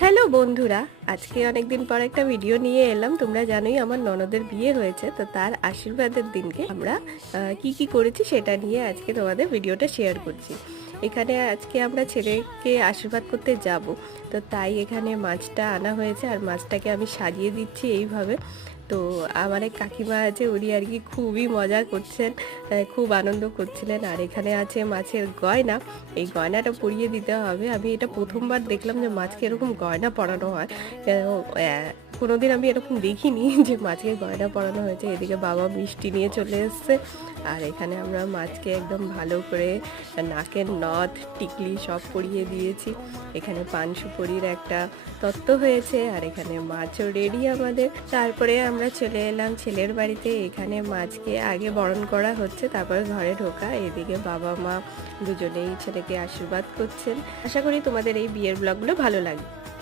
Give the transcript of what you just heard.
Hello বন্ধুরা, আজকে অনেকদিন পর একটা ভিডিও নিয়ে এলাম। তোমরা জানোই আমার ননদের বিয়ে হয়েছে, তো তার আশীর্বাদের দিনকে আমরা কি কি করেছি সেটা নিয়ে আজকে তোমাদের ভিডিওটা শেয়ার করছি। এখানে আজকে আমরা ছেলেকে আশীর্বাদ করতে যাব, তো তাই এখানে মাছটা আনা হয়েছে আর মাছটাকে আমি সাজিয়ে দিচ্ছি এইভাবে। তো আমার এক কাকিমা আছে, উনি আর কি খুবই মজা করছেন, খুব আনন্দ করছিলেন। আর এখানে আছে মাছের গয়না, এই গয়নাটা পরিয়ে দিতে হবে। আমি এটা প্রথমবার দেখলাম যে মাছকে এরকম গয়না পরানো হয়। কোনোদিন আমি এরকম দেখিনি যে মাছকে গয়না পরানো হয়েছে। এদিকে বাবা মিষ্টি নিয়ে চলে এসছে, আর এখানে আমরা মাছকে একদম ভালো করে নাকের নথ টিকলি সব পরিয়ে দিয়েছি। এখানে পান সুপরির একটা তত্ত্ব হয়েছে, আর এখানে মাছও রেডি আমাদের। তারপরে আমরা চলে এলাম ছেলের বাড়িতে। এখানে মাছকে আগে বরণ করা হচ্ছে, তারপরে ঘরে ঢোকা। এদিকে বাবা মা দুজনেই ছেলেকে আশীর্বাদ করছেন। আশা করি তোমাদের এই বিয়ের ব্লগগুলো ভালো লাগবে।